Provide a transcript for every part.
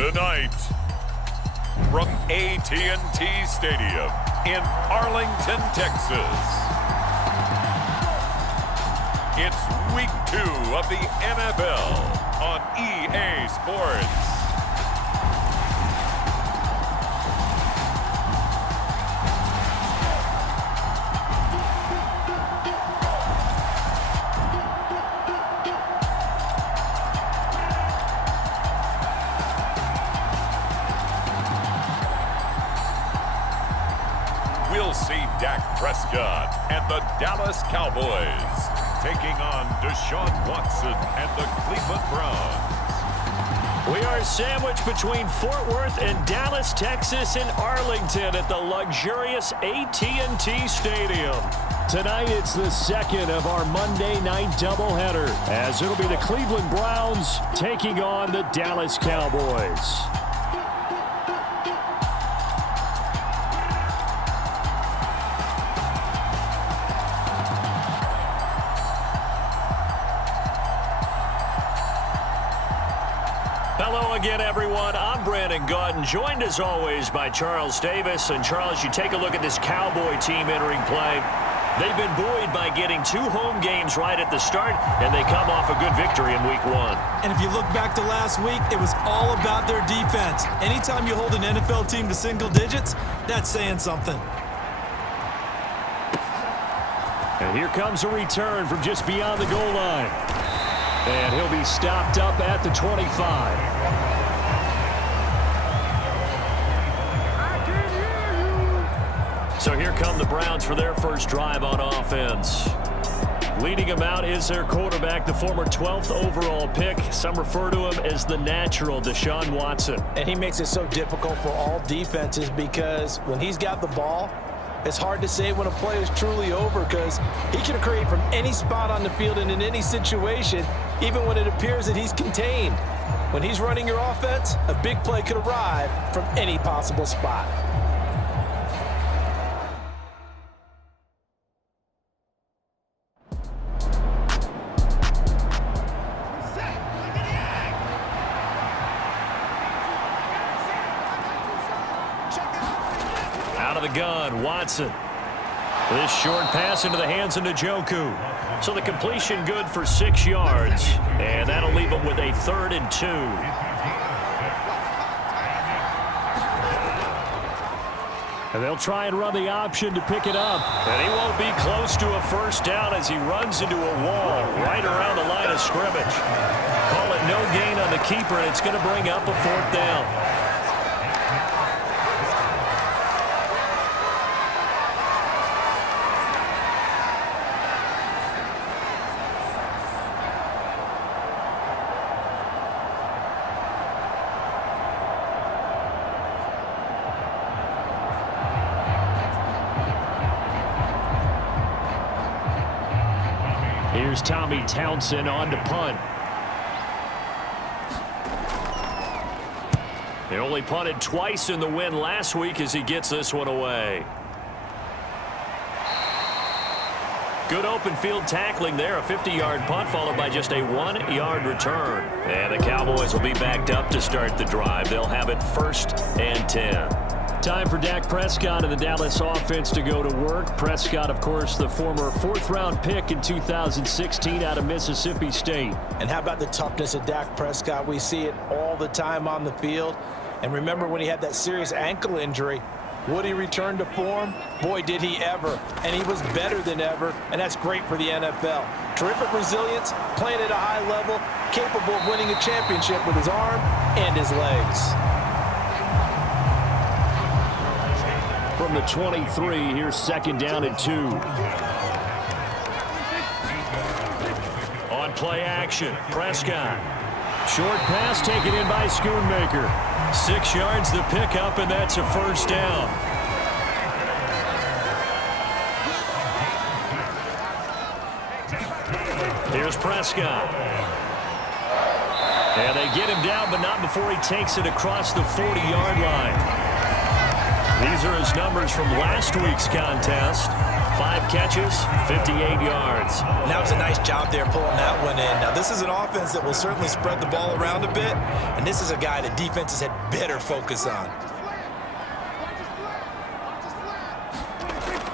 Tonight, from AT&T Stadium in Arlington, Texas, it's Week 2 of the NFL on EA Sports. We'll see Dak Prescott and the Dallas Cowboys taking on Deshaun Watson and the Cleveland Browns. We are sandwiched between Fort Worth and Dallas, Texas, and Arlington at the luxurious AT&T Stadium. Tonight, it's the second of our Monday night doubleheader, as it'll be the Cleveland Browns taking on the Dallas Cowboys. Hello again, everyone. I'm Brandon Gautin, joined as always by Charles Davis. And Charles, you take a look at this Cowboy team entering play. They've been buoyed by getting 2 home games right at the start, and they come off a good victory in Week 1. And if you look back to last week, it was all about their defense. Anytime you hold an NFL team to single digits, that's saying something. And here comes a return from just beyond the goal line. And he'll be stopped up at the 25. So here come the Browns for their first drive on offense. Leading them out is their quarterback, the former 12th overall pick. Some refer to him as the natural, Deshaun Watson. And he makes it so difficult for all defenses because when he's got the ball, it's hard to say when a play is truly over because he can create from any spot on the field and in any situation, even when it appears that he's contained. When he's running your offense, a big play could arrive from any possible spot. Out of the gun, Watson. This short pass into the hands of Njoku. So the completion good for 6 yards. And that'll leave them with a 3rd and 2. And they'll try and run the option to pick it up. And he won't be close to a first down as he runs into a wall right around the line of scrimmage. Call it no gain on the keeper, and it's going to bring up a 4th down. Here's Tommy Townsend on to punt. They only punted twice in the win last week as he gets this one away. Good open field tackling there. A 50-yard punt followed by just a 1-yard return. And the Cowboys will be backed up to start the drive. They'll have it 1st and 10. Time for Dak Prescott and the Dallas offense to go to work. Prescott, of course, the former 4th-round pick in 2016 out of Mississippi State. And how about the toughness of Dak Prescott? We see it all the time on the field. And remember when he had that serious ankle injury, would he return to form? Boy, did he ever. And he was better than ever, and that's great for the NFL. Terrific resilience, playing at a high level, capable of winning a championship with his arm and his legs. From the 23, here's 2nd down and 2. On play action, Prescott. Short pass taken in by Schoonmaker. 6 yards the pickup, and that's a 1st down. Here's Prescott. And they get him down, but not before he takes it across the 40-yard line. These are his numbers from last week's contest. 5 catches, 58 yards. And that was a nice job there pulling that one in. Now, this is an offense that will certainly spread the ball around a bit, and this is a guy the defenses had better focus on.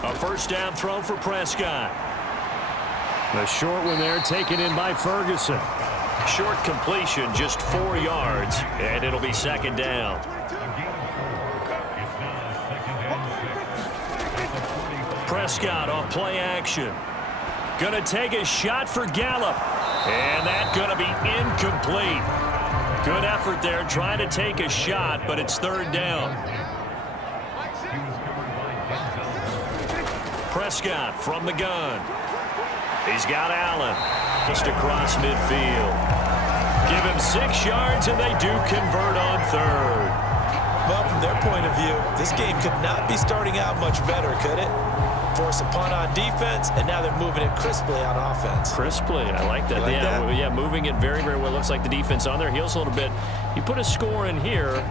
A first down throw for Prescott. The short one there taken in by Ferguson. Short completion, just 4 yards, and it'll be second down. Prescott on play action. Gonna take a shot for Gallup. And that's gonna be incomplete. Good effort there trying to take a shot, but it's third down. Prescott from the gun. He's got Allen just across midfield. Give him 6 yards, and they do convert on third. Well, from their point of view, this game could not be starting out much better, could it? Force a punt on defense, and now they're moving it crisply on offense. Crisply, I like that. Yeah, moving it very, very well. Looks like the defense on their heels a little bit. You put a score in here,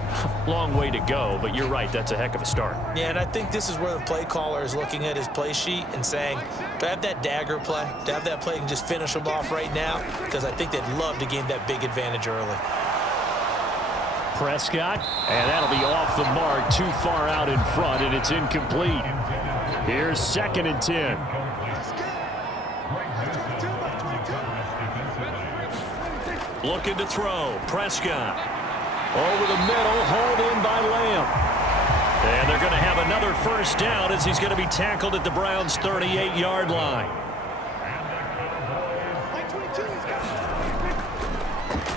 long way to go, but you're right, that's a heck of a start. Yeah, and I think this is where the play caller is looking at his play sheet and saying, do I have that dagger play? Do I have that play and just finish them off right now? Because I think they'd love to gain that big advantage early. Prescott, and that'll be off the mark, too far out in front, and it's incomplete. Here's 2nd and 10. Looking to throw. Prescott. Over the middle, hauled in by Lamb. And they're going to have another first down as he's going to be tackled at the Browns' 38-yard line.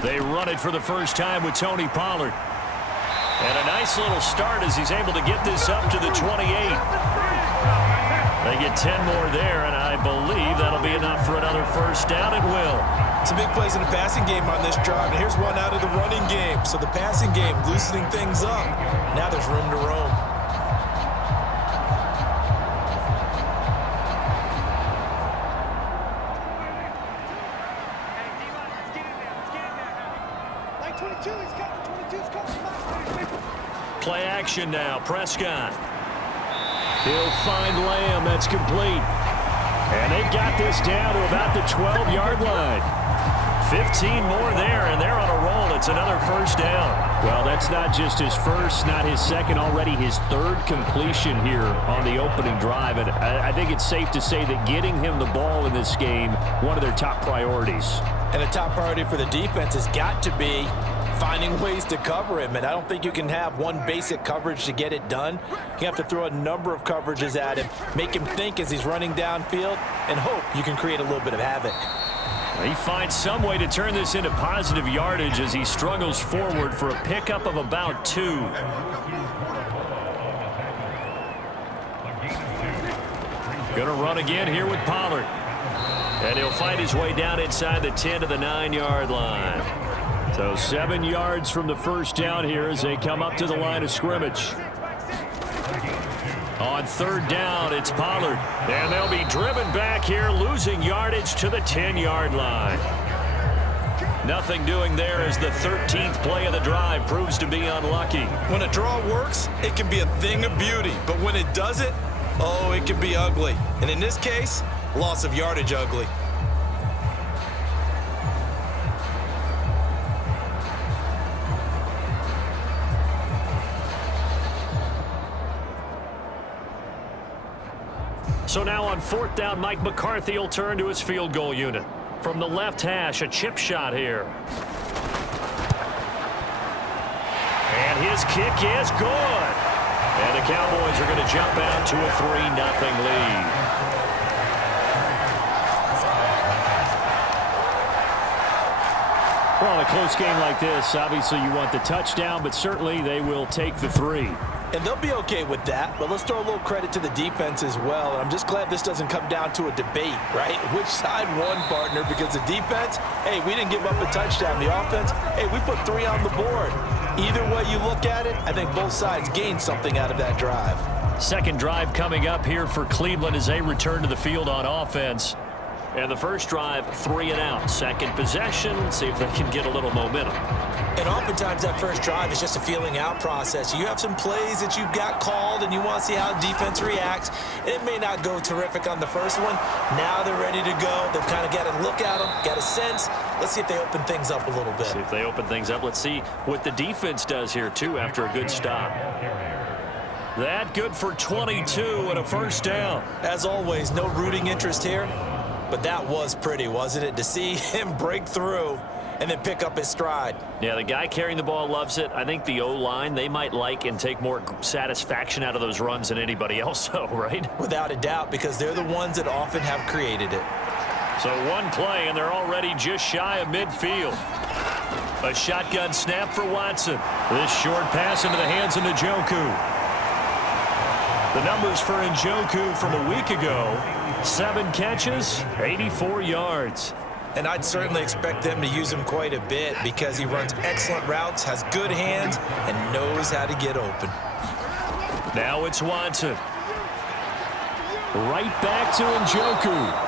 They run it for the first time with Tony Pollard. And a nice little start as he's able to get this up to the 28. They get 10 more there, and I believe that'll be enough for another first down. It will. Some big plays in the passing game on this drive, and here's one out of the running game. So the passing game loosening things up. Now there's room to roam. Play action now. Prescott. He'll find Lamb. That's complete. And they've got this down to about the 12-yard line. 15 more there, and they're on a roll. It's another first down. Well, that's not just his first, not his second, already his third completion here on the opening drive. And I think it's safe to say that getting him the ball in this game, one of their top priorities. And a top priority for the defense has got to be finding ways to cover him, and I don't think you can have one basic coverage to get it done. You have to throw a number of coverages at him, make him think as he's running downfield, and hope you can create a little bit of havoc. He finds some way to turn this into positive yardage as he struggles forward for a pickup of about 2. Gonna run again here with Pollard. And he'll find his way down inside the 10 to the 9-yard line. So 7 yards from the first down here as they come up to the line of scrimmage. On third down, it's Pollard. And they'll be driven back here, losing yardage to the 10-yard line. Nothing doing there as the 13th play of the drive proves to be unlucky. When a draw works, it can be a thing of beauty. But when it doesn't, oh, it can be ugly. And in this case, loss of yardage ugly. So now on fourth down, Mike McCarthy will turn to his field goal unit. From the left hash, a chip shot here. And his kick is good. And the Cowboys are going to jump out to a 3-0 lead. Well, in a close game like this, obviously you want the touchdown, but certainly they will take the 3. And they'll be okay with that, but let's throw a little credit to the defense as well. And I'm just glad this doesn't come down to a debate, right? Which side won, partner? Because the defense, hey, we didn't give up a touchdown. The offense, hey, we put 3 on the board. Either way you look at it, I think both sides gained something out of that drive. Second drive coming up here for Cleveland as they return to the field on offense. And the first drive, 3 and out. Second possession, see if they can get a little momentum. And oftentimes that first drive is just a feeling out process. You have some plays that you've got called and you want to see how defense reacts. And it may not go terrific on the first one. Now they're ready to go. They've kind of got to look at them, got a sense. Let's see if they open things up a little bit. See if they open things up. Let's see what the defense does here, too, after a good stop. That good for 22 and a first down. As always, no rooting interest here. But that was pretty, wasn't it? To see him break through and then pick up his stride. Yeah, the guy carrying the ball loves it. I think the O-line, they might like and take more satisfaction out of those runs than anybody else, though, right? Without a doubt, because they're the ones that often have created it. So one play, and they're already just shy of midfield. A shotgun snap for Watson. This short pass into the hands of Njoku. The numbers for Njoku from a week ago, 7 catches, 84 yards. And I'd certainly expect them to use him quite a bit because he runs excellent routes, has good hands, and knows how to get open. Now it's Watson. Right back to Njoku.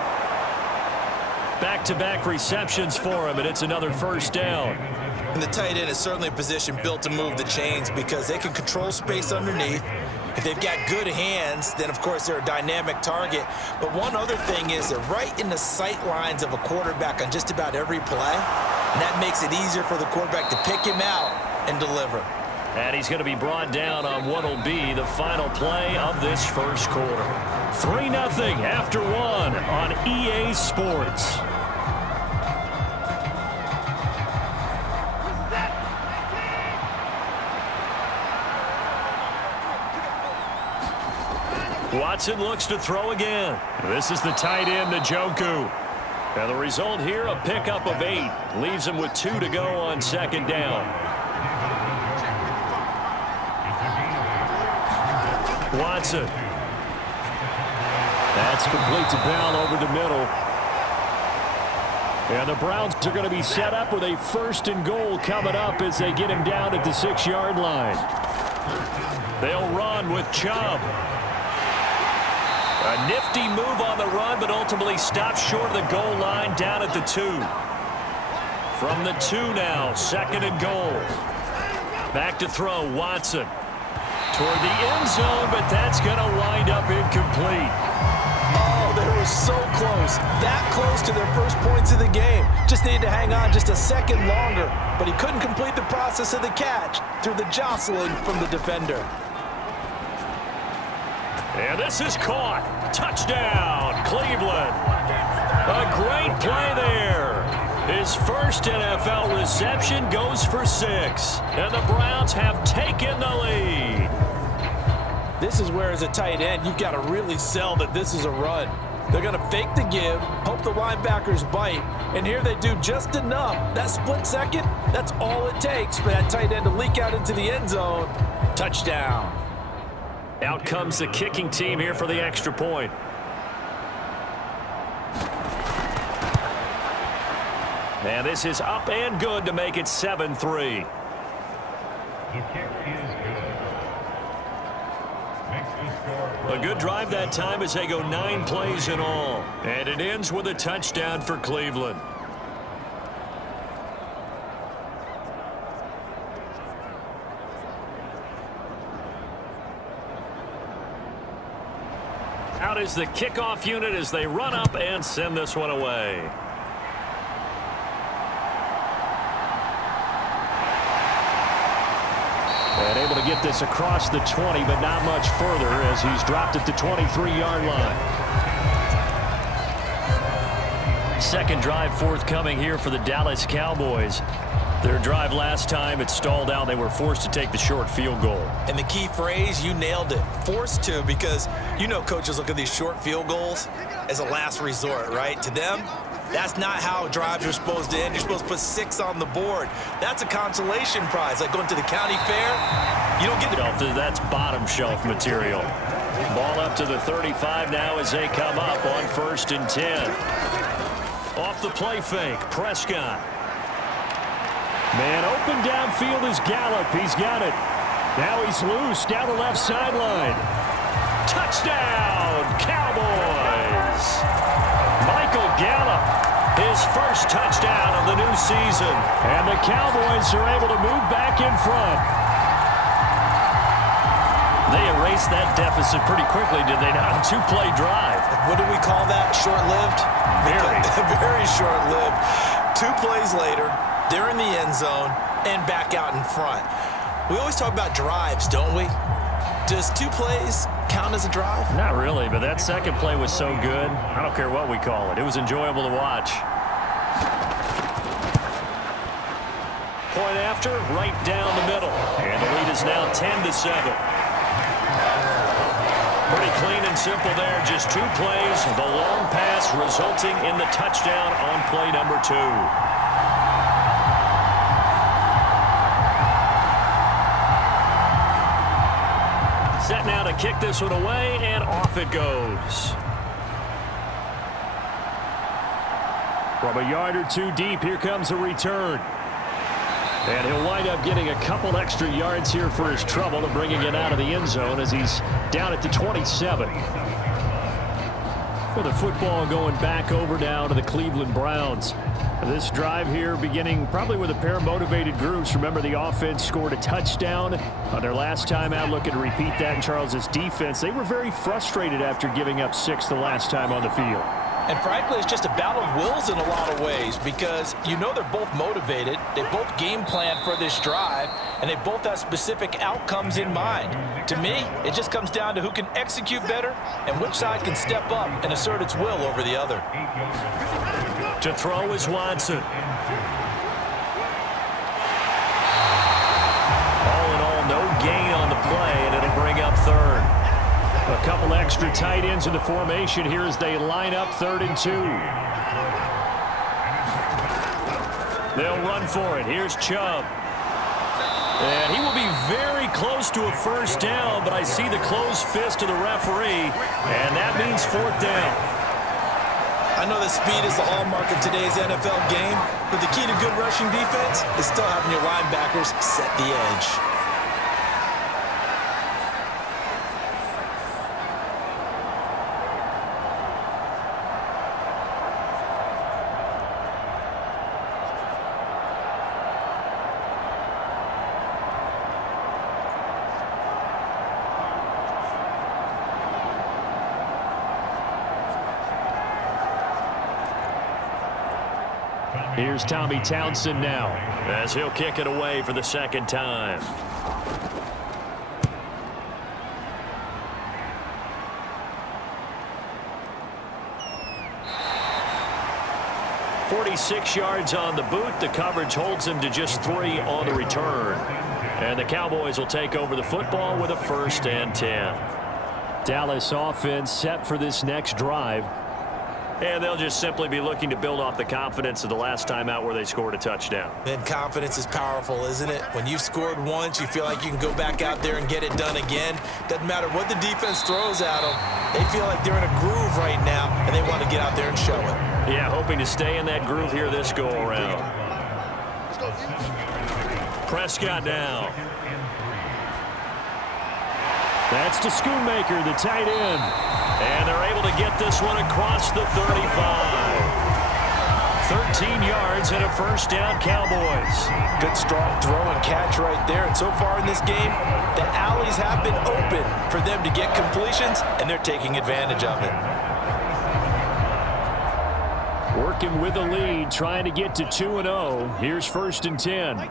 Back-to-back receptions for him, and it's another first down. And the tight end is certainly a position built to move the chains because they can control space underneath. If they've got good hands, then, of course, they're a dynamic target. But one other thing is they're right in the sight lines of a quarterback on just about every play, and that makes it easier for the quarterback to pick him out and deliver. And he's going to be brought down on what will be the final play of this first quarter. 3-0 after 1 on EA Sports. Watson looks to throw again. This is the tight end, Njoku. And the result here, a pickup of 8. Leaves him with 2 to go on second down. Watson. That's complete to Bell over the middle. And the Browns are going to be set up with a 1st and goal coming up as they get him down at the 6-yard line. They'll run with Chubb. A nifty move on the run, but ultimately stopped short of the goal line down at the 2. From the 2 now, 2nd and goal. Back to throw, Watson. Toward the end zone, but that's going to wind up incomplete. Oh, they were so close. That close to their first points of the game. Just needed to hang on just a second longer, but he couldn't complete the process of the catch through the jostling from the defender. And this is caught. Touchdown, Cleveland. A great play there. His first NFL reception goes for 6. And the Browns have taken the lead. This is where, as a tight end, you've got to really sell that this is a run. They're going to fake the give, hope the linebackers bite, and here they do just enough. That split second, that's all it takes for that tight end to leak out into the end zone. Touchdown. Out comes the kicking team here for the extra point. And this is up and good to make it 7-3. The kick is good. Makes the score. A good drive that time as they go 9 plays in all. And it ends with a touchdown for Cleveland. Out is the kickoff unit as they run up and send this one away. And able to get this across the 20, but not much further as he's dropped at the 23-yard line. Second drive forthcoming here for the Dallas Cowboys. Their drive last time, it stalled out. They were forced to take the short field goal. And the key phrase, you nailed it, forced to, because you know coaches look at these short field goals as a last resort, right? To them, that's not how drives are supposed to end. You're supposed to put 6 on the board. That's a consolation prize, like going to the county fair. You don't get to... That's bottom shelf material. Ball up to the 35 now as they come up on 1st and 10. Off the play fake, Prescott. Man open downfield is Gallup. He's got it. Now he's loose down the left sideline. Touchdown, Cowboys. Michael Gallup His first touchdown of the new season. And the Cowboys are able to move back in front. They erased that deficit pretty quickly, did they not? A two-play drive. What do we call that? Short-lived? Very. Very short-lived. 2 plays later, they're in the end zone and back out in front. We always talk about drives, don't we? Does 2 plays count as a drive? Not really, but that second play was so good. I don't care what we call it. It was enjoyable to watch. Point after, right down the middle. And the lead is now 10-7. Pretty clean and simple there. Just 2 plays. The long pass resulting in the touchdown on play number 2. Set now to kick this one away, and off it goes. From a yard or 2 deep, here comes a return. And he'll wind up getting a couple extra yards here for his trouble and bringing it out of the end zone as he's down at the 27. With the football going back over now to the Cleveland Browns. This drive here beginning probably with a pair of motivated groups. Remember, the offense scored a touchdown on their last time out. Looking to repeat that in Charles's defense. They were very frustrated after giving up 6 the last time on the field. And frankly, it's just a battle of wills in a lot of ways because you know they're both motivated. They both game plan for this drive, and they both have specific outcomes in mind. To me, it just comes down to who can execute better and which side can step up and assert its will over the other. To throw is Watson. All in all, no gain on the play, and it'll bring up 3rd. A couple extra tight ends in the formation here as they line up 3rd and 2. They'll run for it. Here's Chubb. And he will be very close to a first down, but I see the closed fist of the referee, and that means 4th down. I know that speed is the hallmark of today's NFL game, but the key to good rushing defense is still having your linebackers set the edge. Here's Tommy Townsend now as he'll kick it away for the 2nd time. "46 yards on the boot. The coverage holds him to just 3 on the return. And the Cowboys will take over the football with a 1st and 10. Dallas offense set for this next drive. And they'll just simply be looking to build off the confidence of the last time out where they scored a touchdown. And confidence is powerful, isn't it? When you've scored once, you feel like you can go back out there and get it done again. Doesn't matter what the defense throws at them. They feel like they're in a groove right now, and they want to get out there and show it. Yeah, hoping to stay in that groove here this go-around. Prescott now. That's to Schoonmaker, the tight end. And they're able to get this one across the 35. 13 yards and a 1st down, Cowboys. Good strong throw and catch right there. And so far in this game, the alleys have been open for them to get completions, and they're taking advantage of it. Working with the lead, trying to get to 2-0. Here's 1st and 10.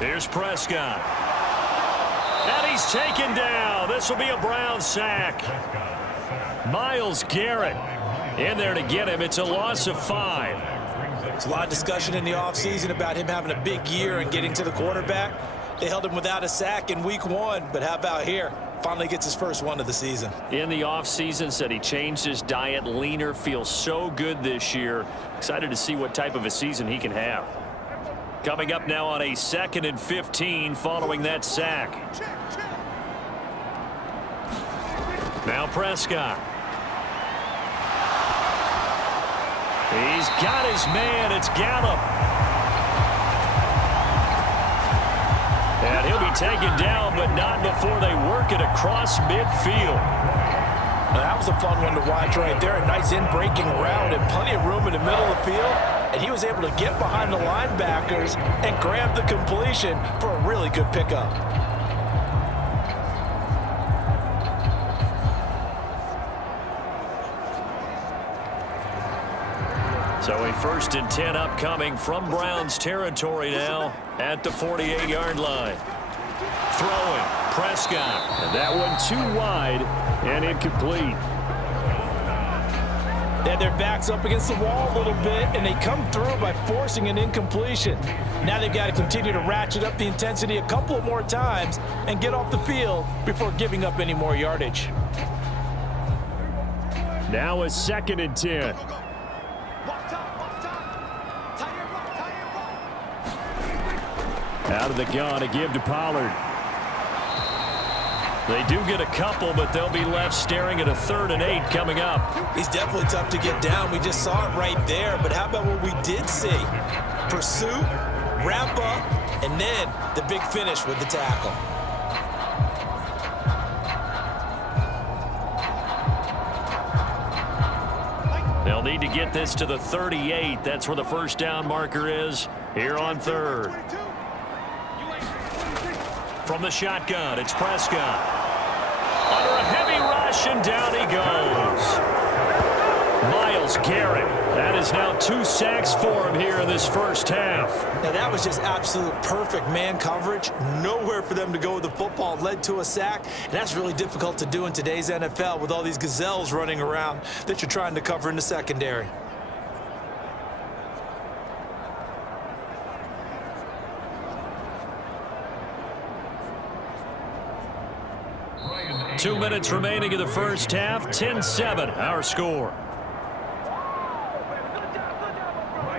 Here's Prescott. And he's taken down. This will be a Brown sack. Myles Garrett in there to get him. It's a loss of 5. There's a lot of discussion in the offseason about him having a big year and getting to the quarterback. They held him without a sack in week 1, but how about here? Finally gets his first one of the season. In the offseason, said he changed his diet, leaner, feels so good this year. Excited to see what type of a season he can have. Coming up now on a 2nd and 15 following that sack. Now Prescott. He's got his man. It's Gallup. And he'll be taken down, but not before they work it across midfield. Now, that was a fun one to watch right there. A nice in-breaking route and plenty of room in the middle of the field. And he was able to get behind the linebackers and grab the completion for a really good pickup. So a 1st and 10 upcoming from Browns territory now at the 48-yard line. Throwing, Prescott. And that one too wide and incomplete. They had their backs up against the wall a little bit, and they come through by forcing an incompletion. Now they've got to continue to ratchet up the intensity a couple of more times and get off the field before giving up any more yardage. Now a 2nd and 10. Out of the gun to give to Pollard. They do get a couple, but they'll be left staring at a 3rd and 8 coming up. He's definitely tough to get down. We just saw it right there. But how about what we did see? Pursuit, wrap up, and then the big finish with the tackle. They'll need to get this to the 38. That's where the 1st down marker is here on 3rd. From the shotgun, it's Prescott. Under a heavy rush, and down he goes. Myles Garrett. That is now 2 sacks for him here in this 1st half. Now, that was just absolute perfect man coverage. Nowhere for them to go with the football. Led to a sack, and that's really difficult to do in today's NFL with all these gazelles running around that you're trying to cover in the secondary. Two minutes remaining in the 1st half. 10-7, our score.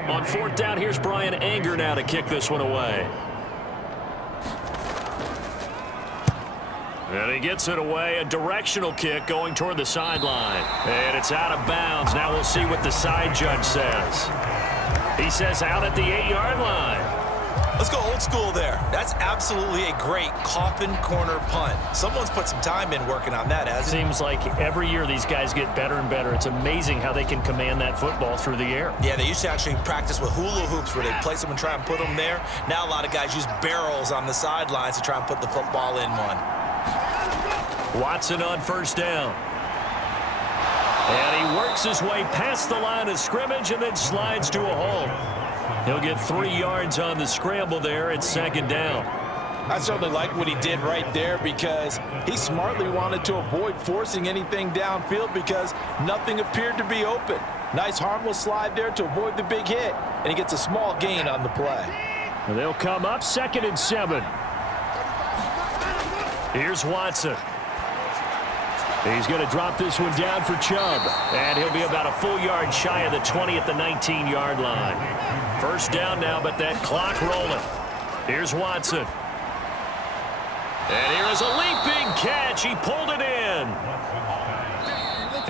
On 4th down, here's Brian Anger now to kick this one away. And he gets it away. A directional kick going toward the sideline. And it's out of bounds. Now we'll see what the side judge says. He says out at the 8-yard line. Let's go old school there. That's absolutely a great coffin corner punt. Someone's put some time in working on that, hasn't it? Seems like every year these guys get better and better. It's amazing how they can command that football through the air. Yeah, they used to actually practice with hula hoops where they place them and try and put them there. Now a lot of guys use barrels on the sidelines to try and put the football in one. Watson on 1st down. And he works his way past the line of scrimmage and then slides to a halt. He'll get 3 yards on the scramble there at 2nd down. I certainly like what he did right there because he smartly wanted to avoid forcing anything downfield because nothing appeared to be open. Nice harmless slide there to avoid the big hit, and he gets a small gain on the play. And they'll come up 2nd and 7. Here's Watson. He's going to drop this one down for Chubb, and he'll be about a full yard shy of the 20 at the 19-yard line. 1st down now, but that clock rolling. Here's Watson. And here is a leaping catch. He pulled it in.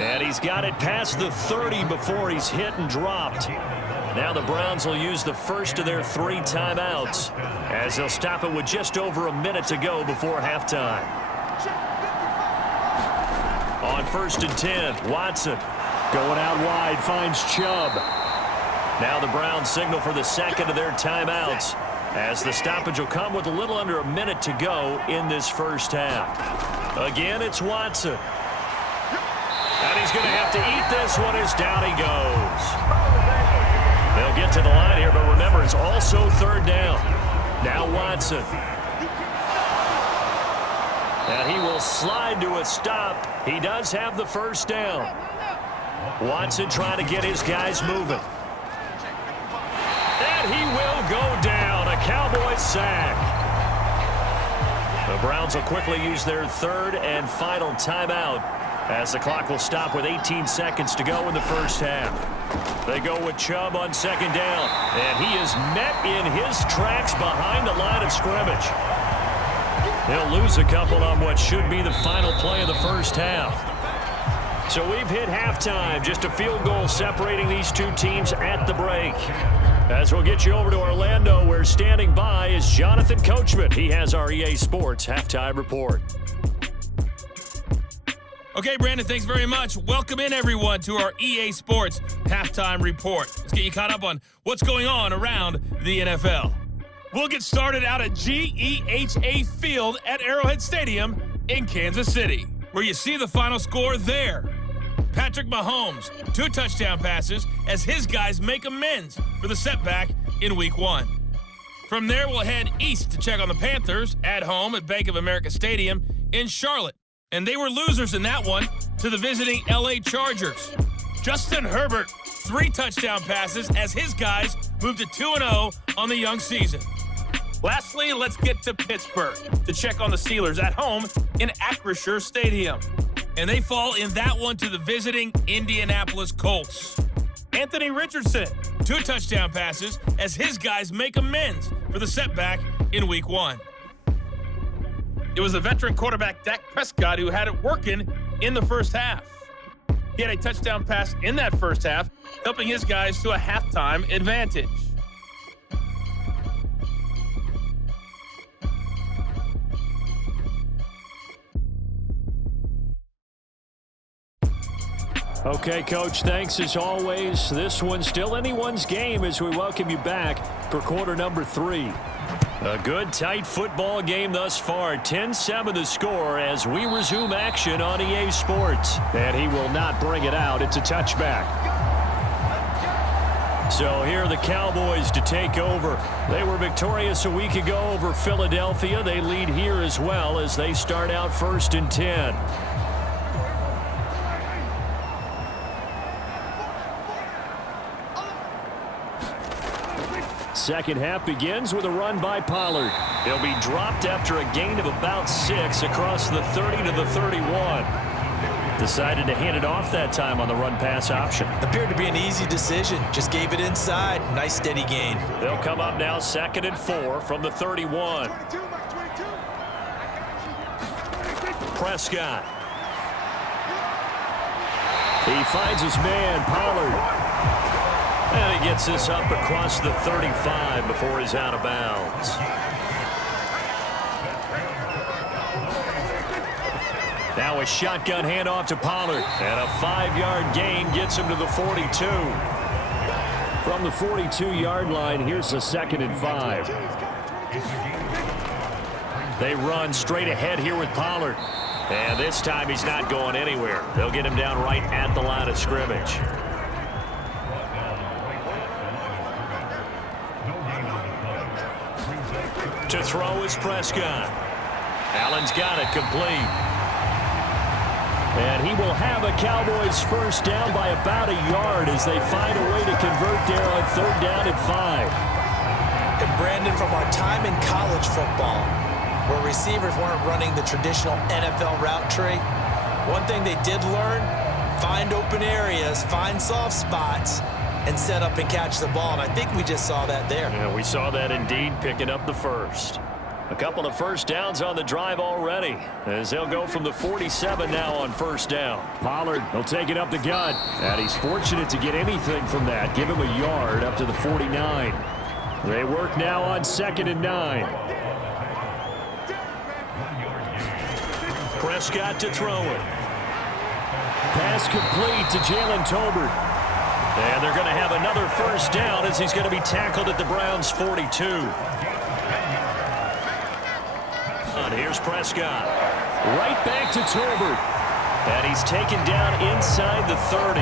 And he's got it past the 30 before he's hit and dropped. Now the Browns will use the first of their 3 timeouts as they'll stop it with just over a minute to go before halftime. On 1st and 10, Watson going out wide, finds Chubb. Now the Browns signal for the 2nd of their timeouts as the stoppage will come with a little under a minute to go in this 1st half. Again, it's Watson. And he's going to have to eat this one as down he goes. They'll get to the line here, but remember, it's also 3rd down. Now Watson. And he will slide to a stop. He does have the 1st down. Watson trying to get his guys moving. And he will go down. A Cowboys sack. The Browns will quickly use their 3rd and final timeout as the clock will stop with 18 seconds to go in the 1st half. They go with Chubb on 2nd down. And he is met in his tracks behind the line of scrimmage. They'll lose a couple on what should be the final play of the 1st half. So we've hit halftime. Just a field goal separating these 2 teams at the break. As we'll get you over to Orlando, where standing by is Jonathan Coachman. He has our EA Sports Halftime Report. Okay, Brandon, thanks very much. Welcome in, everyone, to our EA Sports Halftime Report. Let's get you caught up on what's going on around the NFL. We'll get started out at GEHA Field at Arrowhead Stadium in Kansas City, where you see the final score there. Patrick Mahomes, 2 touchdown passes as his guys make amends for the setback in Week 1. From there, we'll head east to check on the Panthers at home at Bank of America Stadium in Charlotte. And they were losers in that one to the visiting LA Chargers. Justin Herbert, 3 touchdown passes as his guys moved to 2-0 on the young season. Lastly, let's get to Pittsburgh to check on the Steelers at home in Acrisure Stadium. And they fall in that one to the visiting Indianapolis Colts. Anthony Richardson, 2 touchdown passes as his guys make amends for the setback in Week 1. It was the veteran quarterback Dak Prescott who had it working in the first half. He had a touchdown pass in that first half, helping his guys to a halftime advantage. Okay, Coach, thanks as always. This one's still anyone's game as we welcome you back for quarter number 3. A good, tight football game thus far. 10-7 the score as we resume action on EA Sports. And he will not bring it out. It's a touchback. So here are the Cowboys to take over. They were victorious a week ago over Philadelphia. They lead here as well as they start out 1st and 10. Second half begins with a run by Pollard. He'll be dropped after a gain of about 6 across the 30 to the 31. Decided to hand it off that time on the run-pass option. Appeared to be an easy decision. Just gave it inside. Nice steady gain. They'll come up now 2nd and 4 from the 31. Prescott. He finds his man, Pollard. And he gets this up across the 35 before he's out of bounds. Now a shotgun handoff to Pollard. And a 5-yard gain gets him to the 42. From the 42-yard line, here's a 2nd and 5. They run straight ahead here with Pollard. And this time he's not going anywhere. They'll get him down right at the line of scrimmage. To throw is Prescott. Allen's got it complete. And he will have a Cowboys first down by about a yard as they find a way to convert there on 3rd down and 5. And Brandon, from our time in college football, where receivers weren't running the traditional NFL route tree, one thing they did learn, find open areas, find soft spots, and set up and catch the ball. And I think we just saw that there. Yeah, we saw that indeed, picking up the first. A couple of first downs on the drive already as they'll go from the 47 now on 1st down. Pollard will take it up the gut. And he's fortunate to get anything from that. Give him a yard up to the 49. They work now on 2nd and 9. Prescott to throw it. Pass complete to Jalen Tolbert. And they're going to have another first down as he's going to be tackled at the Browns' 42. And here's Prescott. Right back to Tolbert. And he's taken down inside the 30.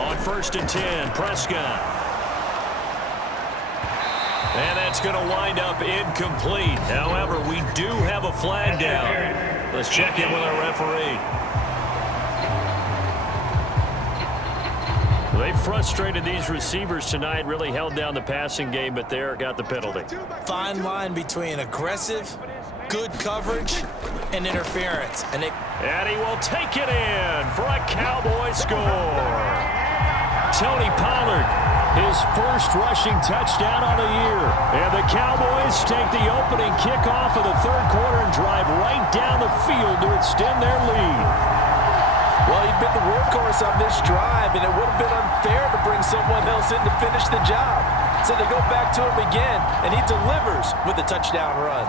On 1st and 10, Prescott. And that's going to wind up incomplete. However, we do have a flag down. Let's check in with our referee. They frustrated these receivers tonight, really held down the passing game, but there got the penalty. Fine line between aggressive, good coverage, and interference. And he will take it in for a Cowboy score. Tony Pollard, his first rushing touchdown on the year. And the Cowboys take the opening kickoff of the 3rd quarter and drive right down the field to extend their lead. Well, he'd been the workhorse on this drive, and it would have been unfair to bring someone else in to finish the job. So they go back to him again, and he delivers with a touchdown run.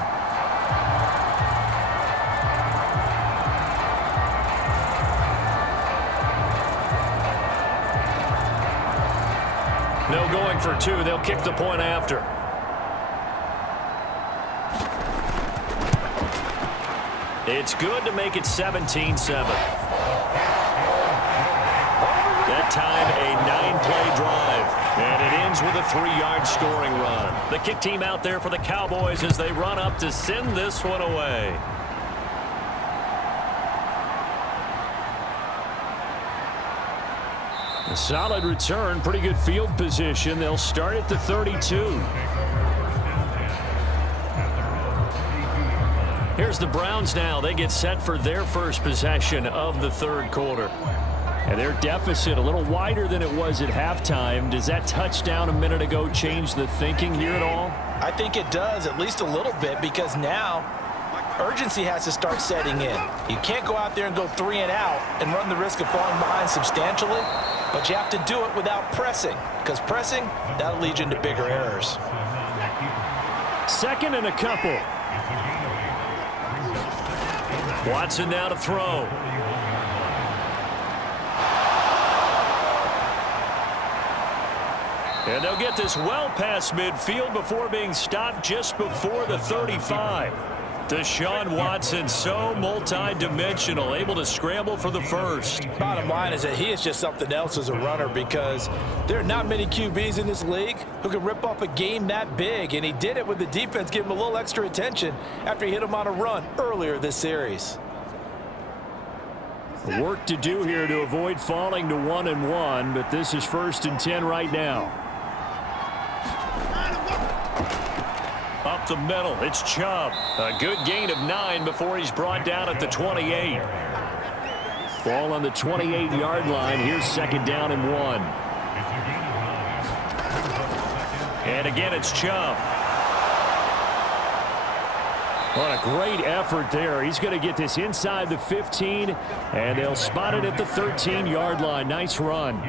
No going for two. They'll kick the point after. It's good to make it 17-7. That time, a 9-play drive. And it ends with a 3-yard scoring run. The kick team out there for the Cowboys as they run up to send this one away. A solid return, pretty good field position. They'll start at the 32. Here's the Browns now. They get set for their first possession of the third quarter. And their deficit a little wider than it was at halftime. Does that touchdown a minute ago change the thinking here at all? I think it does, at least a little bit, because now urgency has to start setting in. You can't go out there and go 3 and out and run the risk of falling behind substantially, but you have to do it without pressing, because pressing, that'll lead you into bigger errors. Second and a couple. Watson now to throw. And they'll get this well past midfield before being stopped just before the 35. Deshaun Watson, so multi-dimensional, able to scramble for the first. Bottom line is that he is just something else as a runner, because there are not many QBs in this league who can rip off a game that big, and he did it with the defense giving him a little extra attention after he hit him on a run earlier this series. Work to do here to avoid falling to 1-1, but this is 1st and 10 right now. Up the middle, it's Chubb. A good gain of 9 before he's brought down at the 28. Ball on the 28-yard line. Here's 2nd down and 1. And again, it's Chubb. What a great effort there. He's going to get this inside the 15, and they'll spot it at the 13-yard line. Nice run.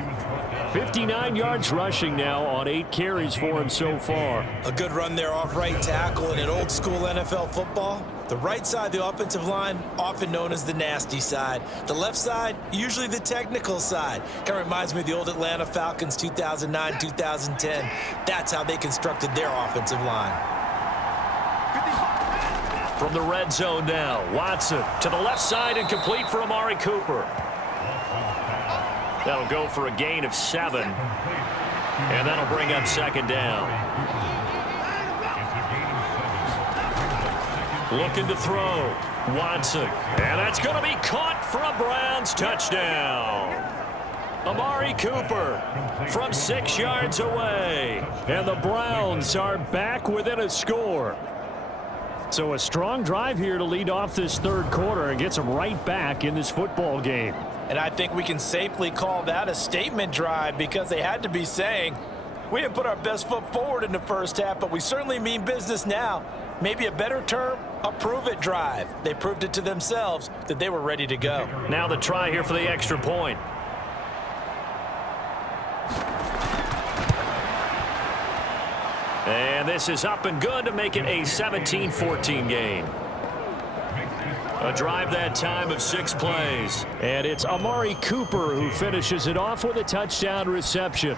59 yards rushing now on 8 carries for him so far. A good run there off right tackle. In an old school NFL football, the right side of the offensive line, often known as the nasty side. The left side, usually the technical side. Kind of reminds me of the old Atlanta Falcons 2009, 2010. That's how they constructed their offensive line. From the red zone now, Watson to the left side and complete for Amari Cooper. That'll go for a gain of 7. And that'll bring up 2nd down. Looking to throw. Watson. And that's going to be caught for a Browns touchdown. Amari Cooper from 6 yards away. And the Browns are back within a score. So a strong drive here to lead off this third quarter and gets them right back in this football game. And I think we can safely call that a statement drive, because they had to be saying, we didn't put our best foot forward in the first half, but we certainly mean business now. Maybe a better term, a prove-it drive. They proved it to themselves that they were ready to go. Now the try here for the extra point. And this is up and good to make it a 17-14 game. A drive that time of 6 plays. And it's Amari Cooper who finishes it off with a touchdown reception.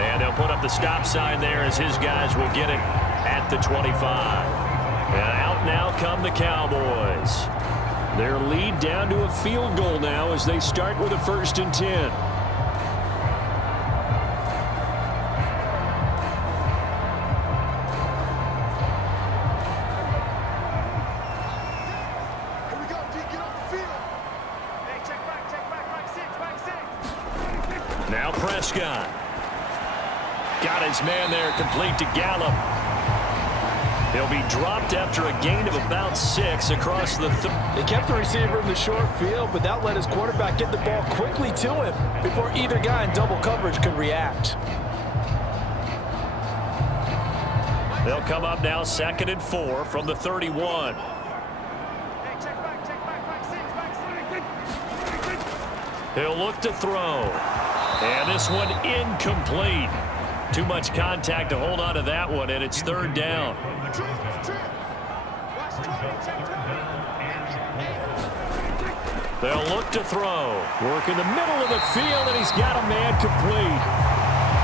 And they'll put up the stop sign there as his guys will get it at the 25. And out now come the Cowboys. Their lead down to a field goal now as they start with a 1st and 10. Now Prescott. Got his man there, complete to Gallup. He'll be dropped after a gain of about 6 across the They kept the receiver in the short field, but that let his quarterback get the ball quickly to him before either guy in double coverage could react. They'll come up now 2nd and 4 from the 31. He'll look to throw. And this one incomplete. Too much contact to hold on to that one, and it's third down. They'll look to throw. Work in the middle of the field, and he's got a man complete.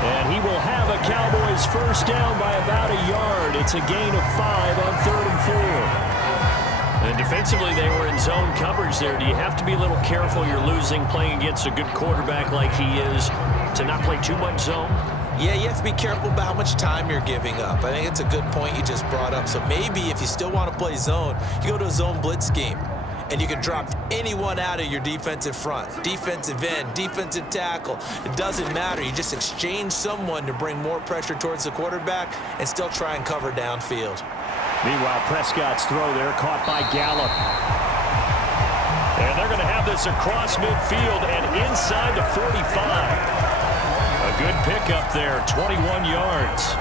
And he will have a Cowboys first down by about a yard. It's a gain of 5 on 3rd and 4. And defensively, they were in zone coverage there. Do you have to be a little careful? You're losing playing against a good quarterback like he is to not play too much zone? Yeah, you have to be careful about how much time you're giving up. I think it's a good point you just brought up. So maybe if you still want to play zone, you go to a zone blitz scheme. And you can drop anyone out of your defensive front. Defensive end, defensive tackle. It doesn't matter. You just exchange someone to bring more pressure towards the quarterback and still try and cover downfield. Meanwhile, Prescott's throw there caught by Gallup. And they're going to have this across midfield and inside the 45. A good pickup there, 21 yards.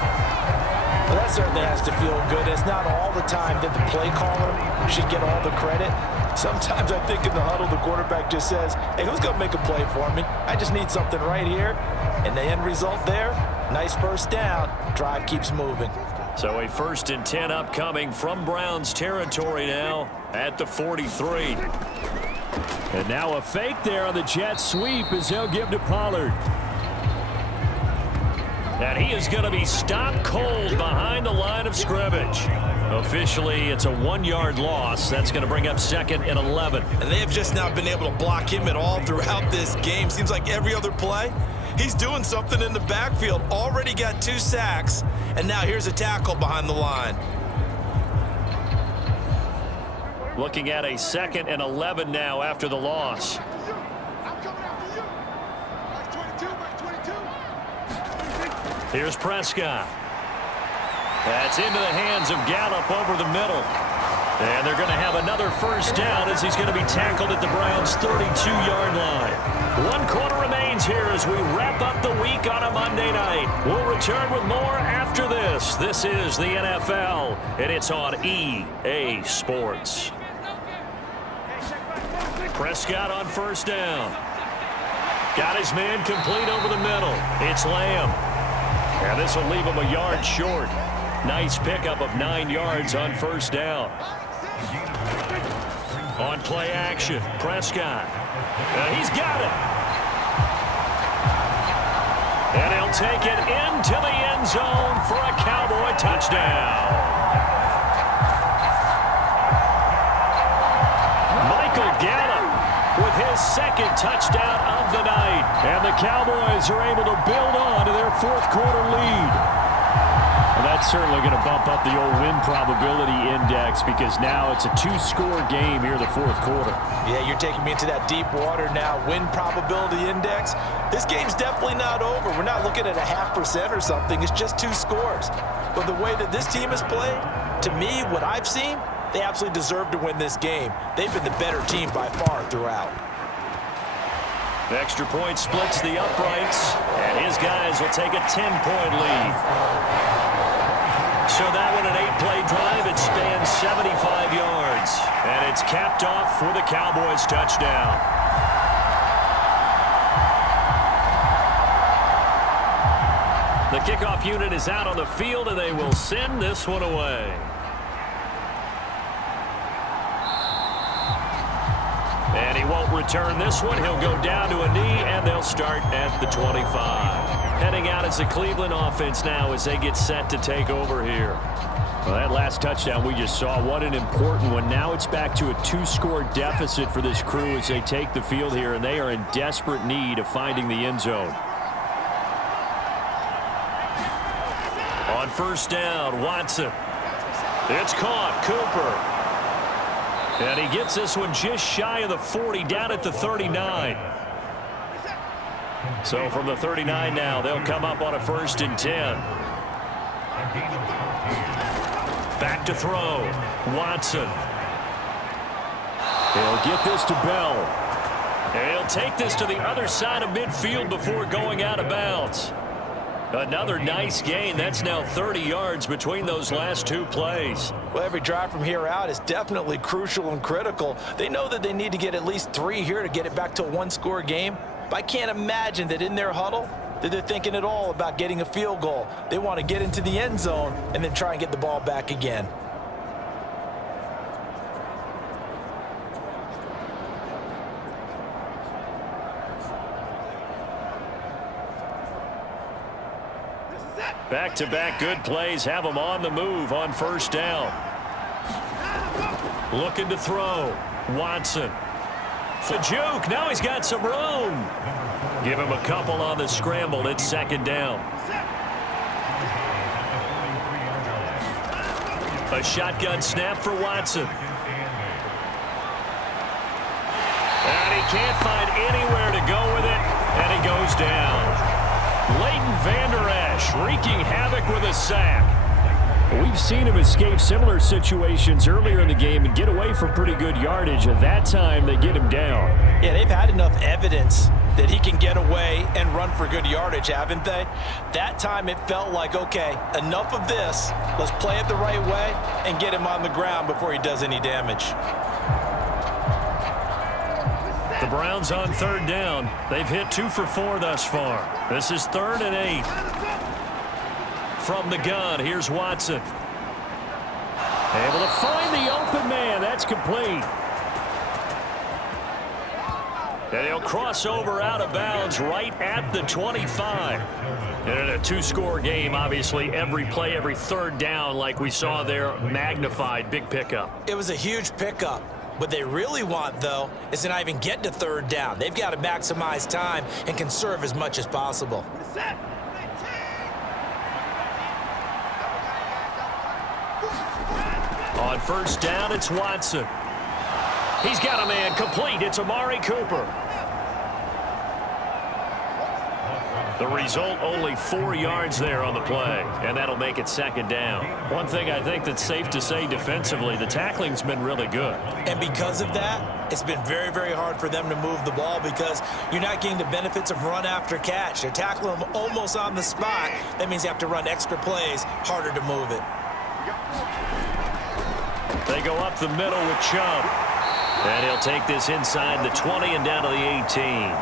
Well, that certainly has to feel good. It's not all the time that the play caller should get all the credit. Sometimes I think in the huddle, the quarterback just says, hey, who's going to make a play for me? I just need something right here. And the end result there, nice first down. Drive keeps moving. So a 1st and 10 upcoming from Browns territory now at the 43. And now a fake there on the jet sweep as they'll give to Pollard. And he is going to be stopped cold behind the line of scrimmage. Officially, it's a 1-yard loss. That's going to bring up 2nd and 11. And they have just not been able to block him at all throughout this game. Seems like every other play, he's doing something in the backfield. Already got 2 sacks, and now here's a tackle behind the line. Looking at a 2nd and 11 now after the loss. Here's Prescott. That's into the hands of Gallup over the middle. And they're going to have another first down as he's going to be tackled at the Browns' 32-yard line. 1 quarter remains here as we wrap up the week on a Monday night. We'll return with more after this. This is the NFL, and it's on EA Sports. Prescott on first down. Got his man complete over the middle. It's Lamb. And this will leave him a yard short. Nice pickup of 9 yards on first down. On play action, Prescott. He's got it. And he'll take it into the end zone for a Cowboy touchdown. Michael Gallup with his 2nd touchdown of the night. And the Cowboys are able to build on to their 4th quarter lead. Well, that's certainly going to bump up the old win probability index because now it's a 2-score game here in the 4th quarter. Yeah, you're taking me into that deep water now. Win probability index. This game's definitely not over. We're not looking at a 0.5% or something. It's just 2 scores. But the way that this team has played, to me, what I've seen, they absolutely deserve to win this game. They've been the better team by far throughout. The extra point splits the uprights, and his guys will take a 10-point lead. So that one, an 8-play drive. It spans 75 yards, and it's capped off for the Cowboys touchdown. The kickoff unit is out on the field, and they will send this one away. And he won't return this one. He'll go down to a knee, and they'll start at the 25. Heading out as the Cleveland offense now as they get set to take over here. Well, that last touchdown we just saw, what an important one. Now it's back to a 2-score deficit for this crew as they take the field here, and they are in desperate need of finding the end zone. On first down, Watson. It's caught, Cooper. And he gets this one just shy of the 40, down at the 39. So from the 39 now, they'll come up on a 1st and 10. Back to throw. Watson. He'll get this to Bell. And he'll take this to the other side of midfield before going out of bounds. Another nice gain. That's now 30 yards between those last two plays. Well, every drive from here out is definitely crucial and critical. They know that they need to get at least 3 here to get it back to a one-score game. But I can't imagine that in their huddle that they're thinking at all about getting a field goal. They want to get into the end zone and then try and get the ball back again. Back-to-back good plays have them on the move on first down. Looking to throw. Watson. The juke. Now he's got some room. Give him a couple on the scramble. It's second down. A shotgun snap for Watson. And he can't find anywhere to go with it. And he goes down. Leighton Vander Esch wreaking havoc with a sack. We've seen him escape similar situations earlier in the game and get away from pretty good yardage. At that time, they get him down. Yeah, they've had enough evidence that he can get away and run for good yardage, haven't they? That time it felt like, okay, enough of this. Let's play it the right way and get him on the ground before he does any damage. The Browns on third down. They've hit 2 for 4 thus far. This is 3rd and 8. From the gun, here's Watson. Able to find the open man. That's complete. And he'll cross over out of bounds right at the 25. And in a 2-score game, obviously, every play, every third down, like we saw there, magnified. Big pickup. It was a huge pickup. What they really want, though, is to not even get to third down. They've got to maximize time and conserve as much as possible. On first down, it's Watson. He's got a man complete. It's Amari Cooper. The result, only 4 yards there on the play, and that'll make it second down. One thing I think that's safe to say defensively, the tackling's been really good. And because of that, it's been very, very hard for them to move the ball because you're not getting the benefits of run after catch. They're tackling them almost on the spot. That means you have to run extra plays, harder to move it. They go up the middle with Chubb. And he'll take this inside the 20 and down to the 18.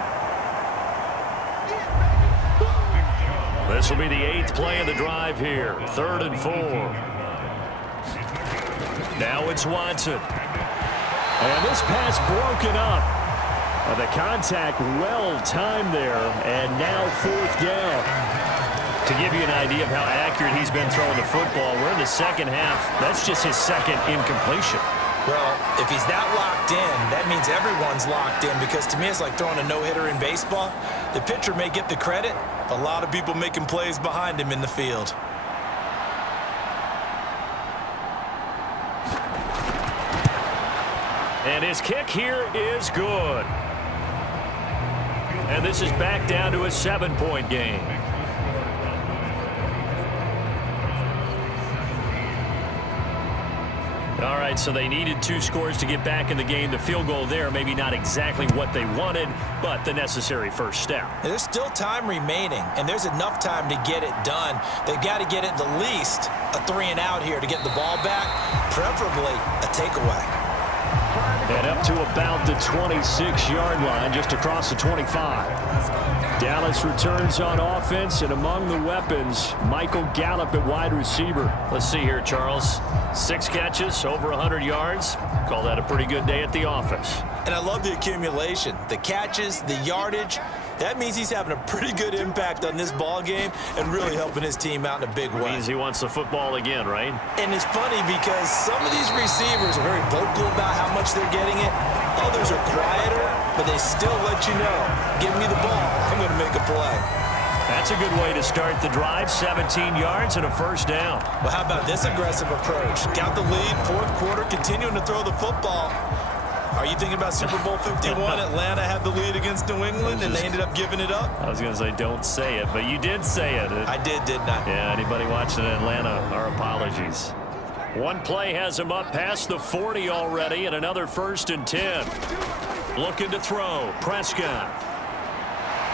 This will be the 8th play of the drive here. 3rd and 4. Now it's Watson. And this pass broken up. The contact well timed there. And now 4th down. To give you an idea of how accurate he's been throwing the football, we're in the second half. That's just his second incompletion. Well, if he's that locked in, that means everyone's locked in because to me it's like throwing a no-hitter in baseball. The pitcher may get the credit. A lot of people making plays behind him in the field. And his kick here is good. And this is back down to a 7-point game. All right, so they needed 2 scores to get back in the game. The field goal there, maybe not exactly what they wanted, but the necessary first step. There's still time remaining, and there's enough time to get it done. They've got to get at the least a 3-and-out here to get the ball back, preferably a takeaway. And up to about the 26-yard line, just across the 25. Dallas returns on offense, and among the weapons, Michael Gallup at wide receiver. Let's see here, Charles. 6 catches, over 100 yards. Call that a pretty good day at the office. And I love the accumulation, the catches, the yardage. That means he's having a pretty good impact on this ball game and really helping his team out in a big way. Means he wants the football again, right? And it's funny because some of these receivers are very vocal about how much they're getting it. Others are quieter, but they still let you know, give me the ball, I'm going to make a play. That's a good way to start the drive. 17 yards and a first down. Well, how about this aggressive approach? Got the lead, 4th quarter, continuing to throw the football. Are you thinking about Super Bowl 51? Atlanta had the lead against New England, and they ended up giving it up? I was going to say, don't say it, but you did say it. I did, didn't I? Yeah, anybody watching in Atlanta, our apologies. One play has him up past the 40 already, and another 1st and 10. Looking to throw. Prescott.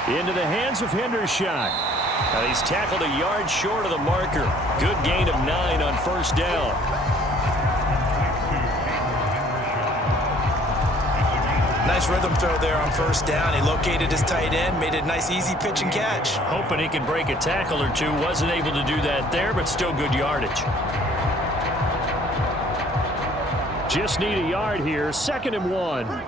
Into the hands of Hendershot. He's tackled a yard short of the marker. Good gain of 9 on first down. Nice rhythm throw there on first down. He located his tight end, made it a nice easy pitch and catch. Hoping he can break a tackle or two. Wasn't able to do that there, but still good yardage. Just need a yard here. 2nd and 1.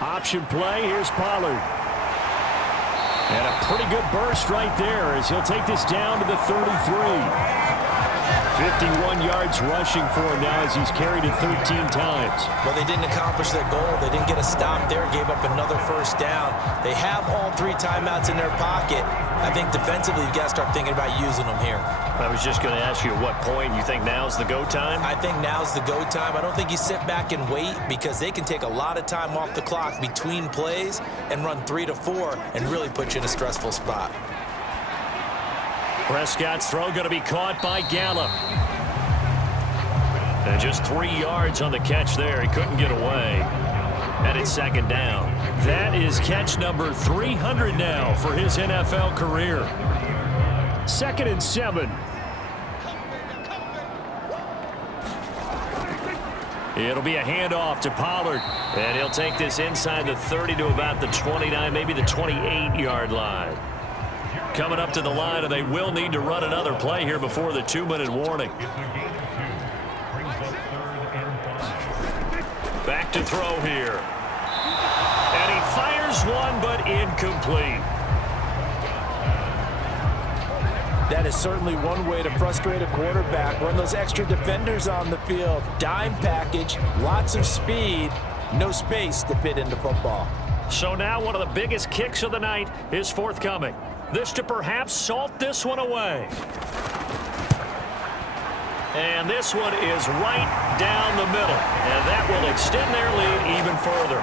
Option play. Here's Pollard. And a pretty good burst right there as he'll take this down to the 33. 51 yards rushing for him now as he's carried it 13 times. Well, they didn't accomplish their goal. They didn't get a stop there, gave up another first down. They have all 3 timeouts in their pocket. I think defensively, you've got to start thinking about using them here. I was just going to ask you at what point you think now's the go time? I think now's the go time. I don't think you sit back and wait because they can take a lot of time off the clock between plays and run 3 to 4 and really put you in a stressful spot. Prescott's throw going to be caught by Gallup. And just 3 yards on the catch there. He couldn't get away. And it's 2nd down. That is catch number 300 now for his NFL career. 2nd and 7. It'll be a handoff to Pollard. And he'll take this inside the 30 to about the 29, maybe the 28-yard line. Coming up to the line, and they will need to run another play here before the 2-minute warning. Back to throw here. And he fires one, but incomplete. That is certainly one way to frustrate a quarterback. Run those extra defenders on the field. Dime package, lots of speed, no space to fit into football. So now one of the biggest kicks of the night is forthcoming. This to perhaps salt this one away. And this one is right down the middle. And that will extend their lead even further.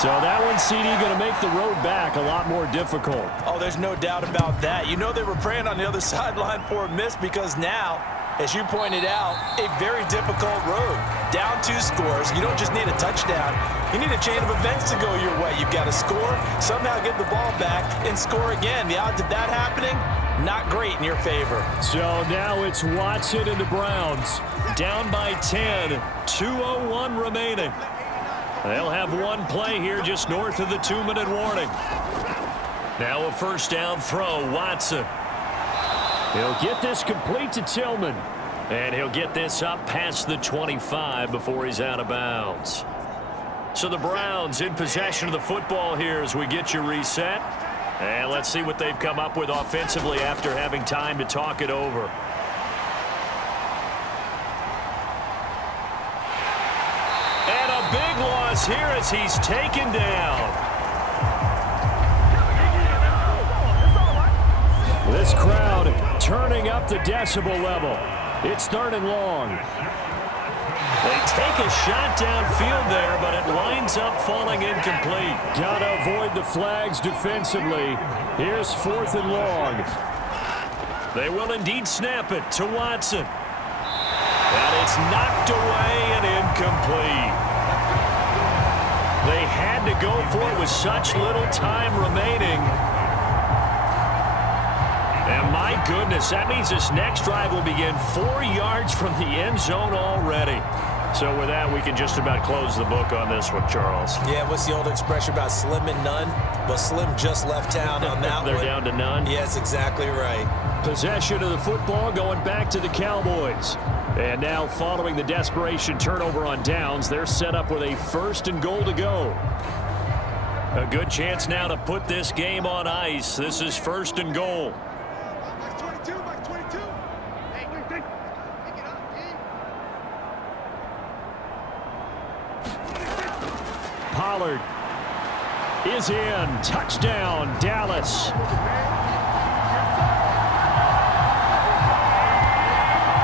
So that one, CD, going to make the road back a lot more difficult. Oh, there's no doubt about that. You know they were praying on the other sideline for a miss because now, as you pointed out, a very difficult road. Down 2 scores. You don't just need a touchdown. You need a chain of events to go your way. You've got to score, somehow get the ball back, and score again. The odds of that happening, not great in your favor. So now it's Watson and the Browns. Down by 10. 2:01 remaining. They'll have one play here just north of the 2-minute warning. Now a first down throw, Watson. He'll get this complete to Tillman. And he'll get this up past the 25 before he's out of bounds. So the Browns in possession of the football here as we get you reset. And let's see what they've come up with offensively after having time to talk it over. And a big loss here as he's taken down. This crowd turning up the decibel level. It's 3rd and long. They take a shot downfield there, but it winds up falling incomplete. Got to avoid the flags defensively. Here's 4th and long. They will indeed snap it to Watson. And it's knocked away and incomplete. They had to go for it with such little time remaining. And my goodness, that means this next drive will begin 4 yards from the end zone already. So with that, we can just about close the book on this one, Charles. Yeah, what's the old expression about slim and none? Well, Slim just left town on that They're one. down to none? Yes, exactly right. Possession of the football going back to the Cowboys. And now following the desperation turnover on downs, they're set up with a 1st and goal to go. A good chance now to put this game on ice. This is 1st and goal. Pollard is in. Touchdown, Dallas.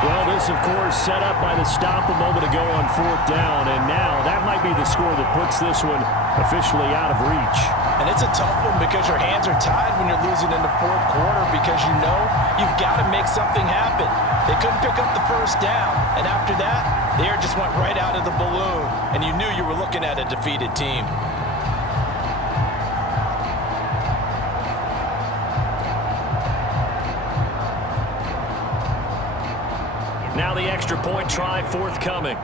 Well, this, of course, set up by the stop a moment ago on 4th down, and now that might be the score that puts this one officially out of reach. And it's a tough one because your hands are tied when you're losing in the fourth quarter because you know you've got to make something happen. They couldn't pick up the first down, and after that, the air just went right out of the balloon, and you knew you were looking at a defeated team. Now the extra point try forthcoming.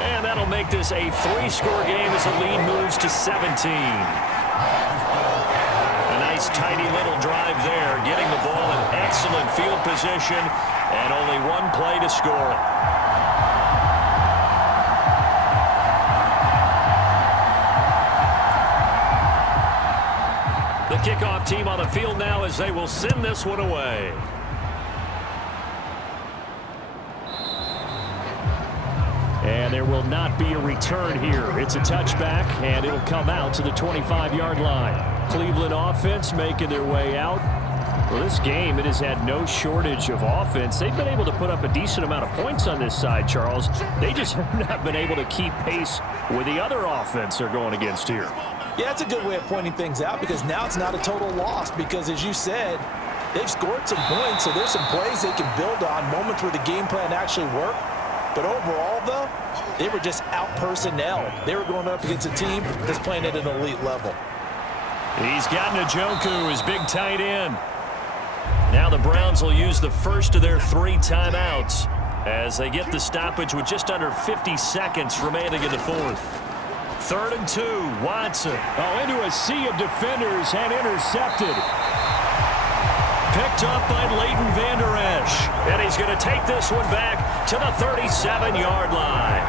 And that'll make this a 3-score game as the lead moves to 17. A nice tidy little drive there, getting the ball in excellent field position, and only one play to score it. The kickoff team on the field now as they will send this one away. And there will not be a return here. It's a touchback, and it'll come out to the 25-yard line. Cleveland offense making their way out. Well, this game, it has had no shortage of offense. They've been able to put up a decent amount of points on this side, Charles. They just have not been able to keep pace with the other offense they're going against here. Yeah, that's a good way of pointing things out because now it's not a total loss because, as you said, they've scored some points, so there's some plays they can build on, moments where the game plan actually worked. But overall, though, they were just out-personnel. They were going up against a team that's playing at an elite level. He's got Njoku, his big tight end. Now the Browns will use the first of their 3 timeouts as they get the stoppage with just under 50 seconds remaining in the fourth. 3rd and 2, Watson. Oh, into a sea of defenders and intercepted. Picked up by Leighton Vander Esch. And he's going to take this one back to the 37-yard line.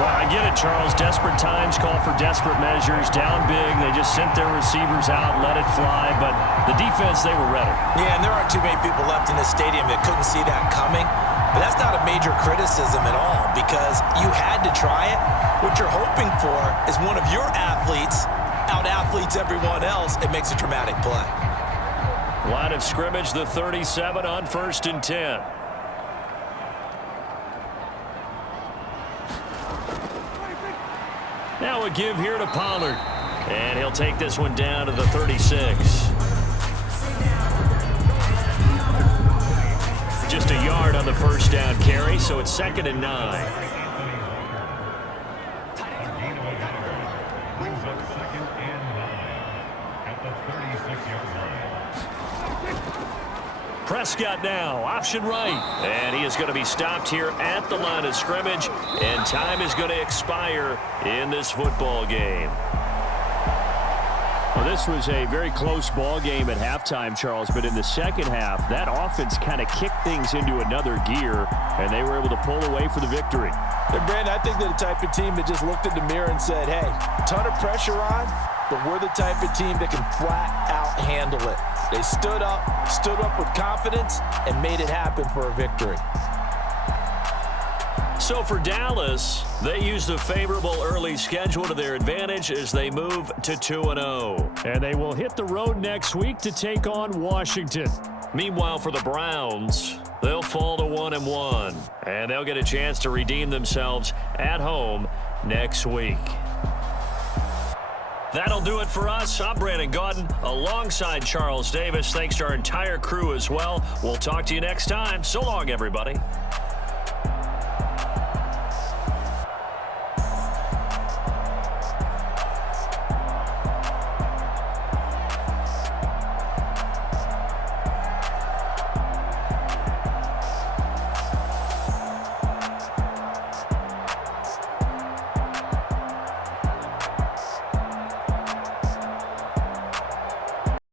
Well, I get it, Charles. Desperate times call for desperate measures. Down big, they just sent their receivers out, let it fly. But the defense, they were ready. Yeah, and there aren't too many people left in this stadium that couldn't see that coming. But that's not a major criticism at all because you had to try it. What you're hoping for is one of your athletes out-athletes everyone else and makes a dramatic play. Line of scrimmage, the 37 on 1st and 10. Now a give here to Pollard. And he'll take this one down to the 36. Just a yard on the first down carry, so it's 2nd and 9. Prescott now, option right. And he is going to be stopped here at the line of scrimmage. And time is going to expire in this football game. Well, this was a very close ball game at halftime, Charles. But in the second half, that offense kind of kicked things into another gear. And they were able to pull away for the victory. And Brandon, I think they're the type of team that just looked in the mirror and said, hey, ton of pressure on, but we're the type of team that can flat out handle it. They stood up with confidence, and made it happen for a victory. So for Dallas, they used a favorable early schedule to their advantage as they move to 2-0. And they will hit the road next week to take on Washington. Meanwhile, for the Browns, they'll fall to 1-1. And they'll get a chance to redeem themselves at home next week. That'll do it for us. I'm Brandon Gaudin alongside Charles Davis. Thanks to our entire crew as well. We'll talk to you next time. So long, everybody.